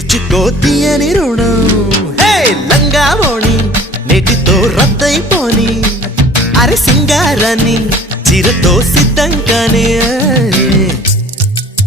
తీర్చుకో తీయని రుణం హే లంగావోణి నేటితో రద్దయిపోని అరే సింగారాన్ని చీరతో సిద్ధంగానే